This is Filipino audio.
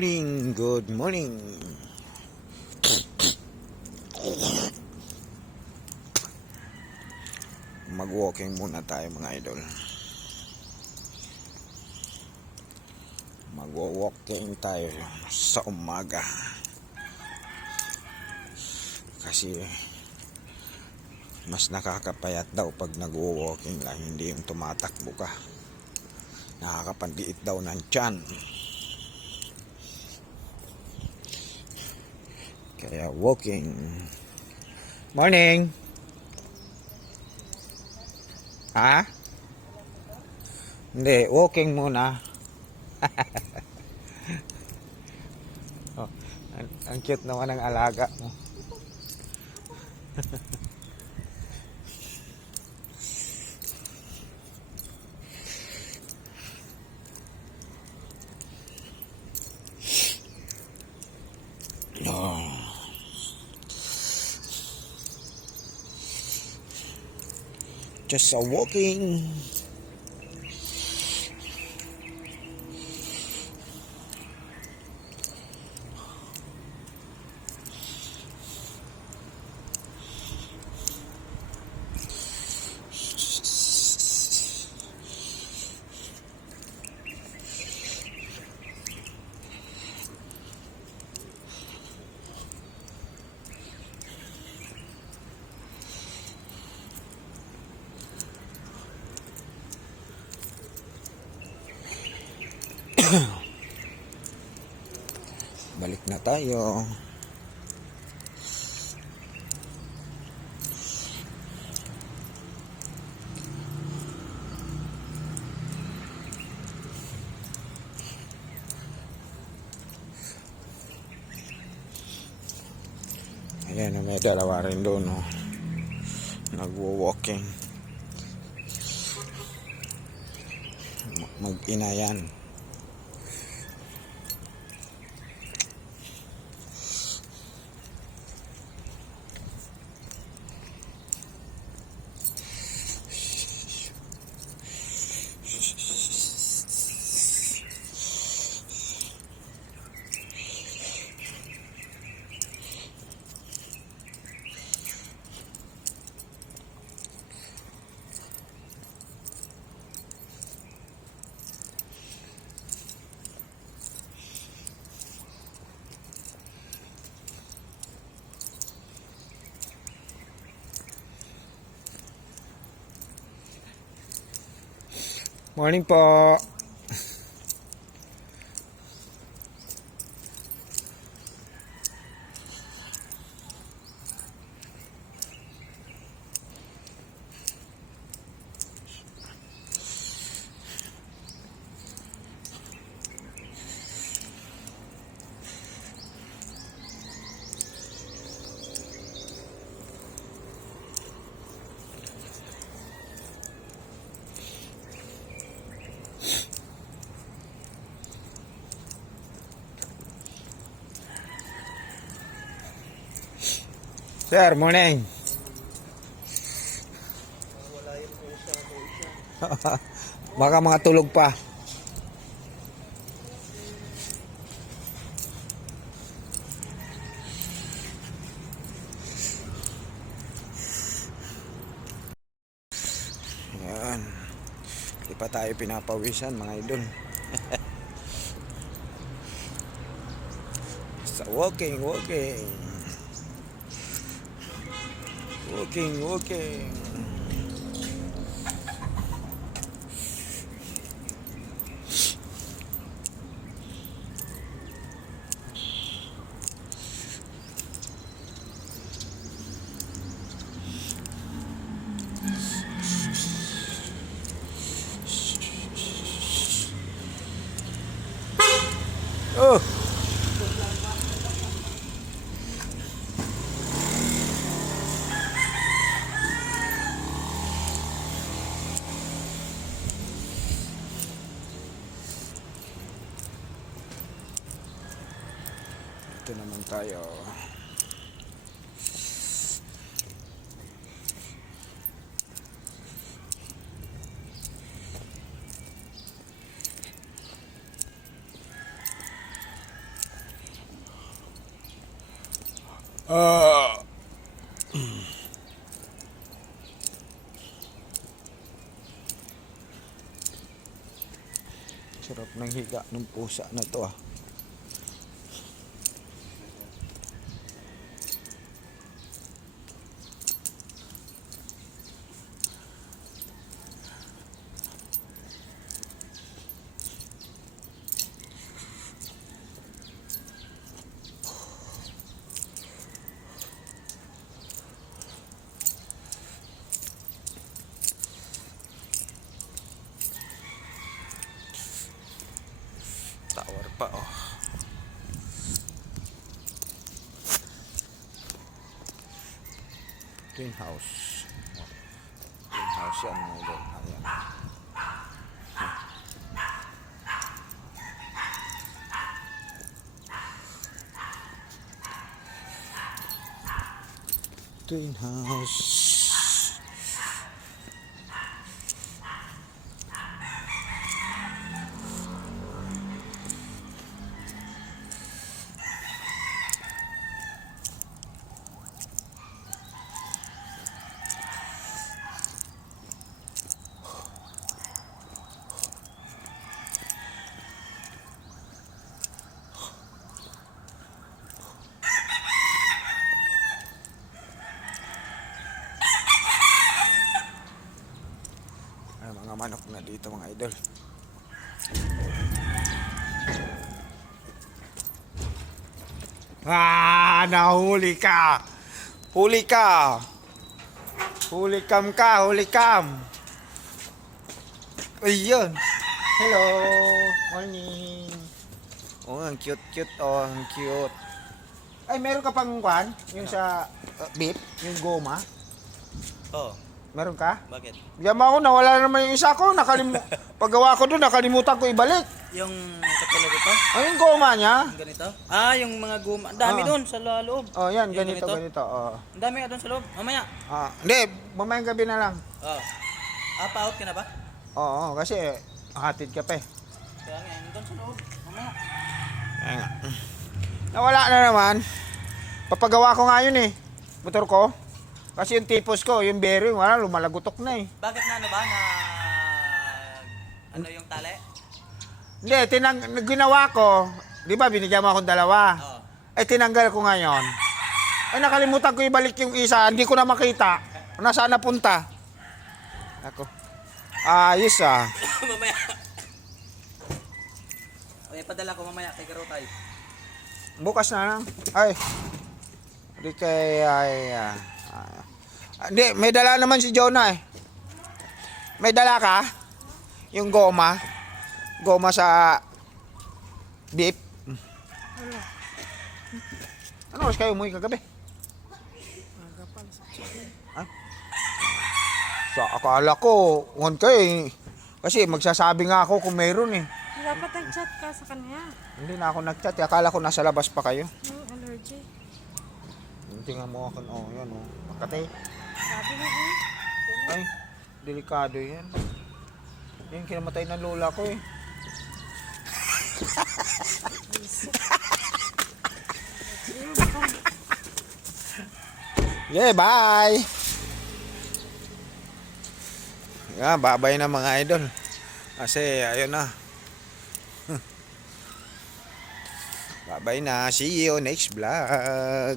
morning, good morning. Mag-walking muna tayo mga idol. Mag-walking tayo sa umaga. Kasi mas nakakapayat daw pag nag-walking lang, hindi yung tumatakbo ka. Nakakapandiit daw ng tiyan. Kaya walking. Morning. Ha? Hindi, walking muna. Oh, ang cute naman ng alaga mo. Oh. Just a walking. Balik na tayo. Ayan, may dalawa rin doon, oh. Nagwo-walking. Mag-ina yan. Morning po. Sir, morning. Baka mga tulog pa. Ayan. Di pa tayo pinapawisan mga idol. So, walking. Walking. Oh. Ito naman tayo. Ah. Sarap ng higa ng pusa na to ah. Tower pa oh. Green house. Green house yan mga idol. Ayan. Green house. Ay, mga manok na dito mga idol. Ah, nahuli ka. Huli ka. Huli kam ka, huli kam. Ayun. Hello. Morning. Oh, ang cute-cute. Oh, ang cute. Ay, meron ka pang kwan? Yung sa beef? Yung goma? Oh, Meron ka? bakit? Diyan mo ako, nawala naman yung isa ko. Paggawa ko doon, nakalimutan ko ibalik. Yung katulad ito? Ay, yung goma niya. Yung ganito? Ah, yung mga guma. Ang dami Ah. doon sa loob. Oh, yan, Yung ganito, ganito. Oh. Ang dami nga doon sa loob. Mamaya. Hindi, mamayang gabi na lang. Oh. Ah, pa-out ka na ba? Oo, kasi hatid ka pa eh. Kaya nga, yung doon sa loob. Mamaya. Kaya nga. Nawala na naman. Papagawa ko nga yun eh. Motor ko. Kasi yung tipos ko, yung bearing, wala, lumalagutok na eh. Bakit na ano ba? Na... Ano yung tali? Hindi, ginawa ko. Di ba, binigyan mo akong dalawa. Oo. Ay, tinanggal ko ngayon. Ay, nakalimutan ko ibalik yung isa. Hindi ko na makita. Nasaan napunta? Ako. Ayos ah. Mamaya. Okay, padala ko mamaya kay Karotay. Bukas na lang. Ay. Hindi kaya. Hindi, may dala naman si Jonah eh. May dala ka? Yung goma? Goma sa beef? Ano oras kayo umuwi kagabi? Ah? So, akala ko, huwag kayo eh. Kasi magsasabi nga ako kung mayroon eh. Dapat nag-chat ka sa kanya. Hindi na ako nag-chat eh. Akala ko nasa labas pa kayo. Yung allergy. Tingnan mo ako. Oh, yan oh. Makati. Sabi mo eh. Ay, delikado yan. Yan, kinamatay ng lola ko eh. Yeah, bye! Yeah, bye-bye na mga idol. Kasi, ayun na. Bye-bye na. See you next vlog.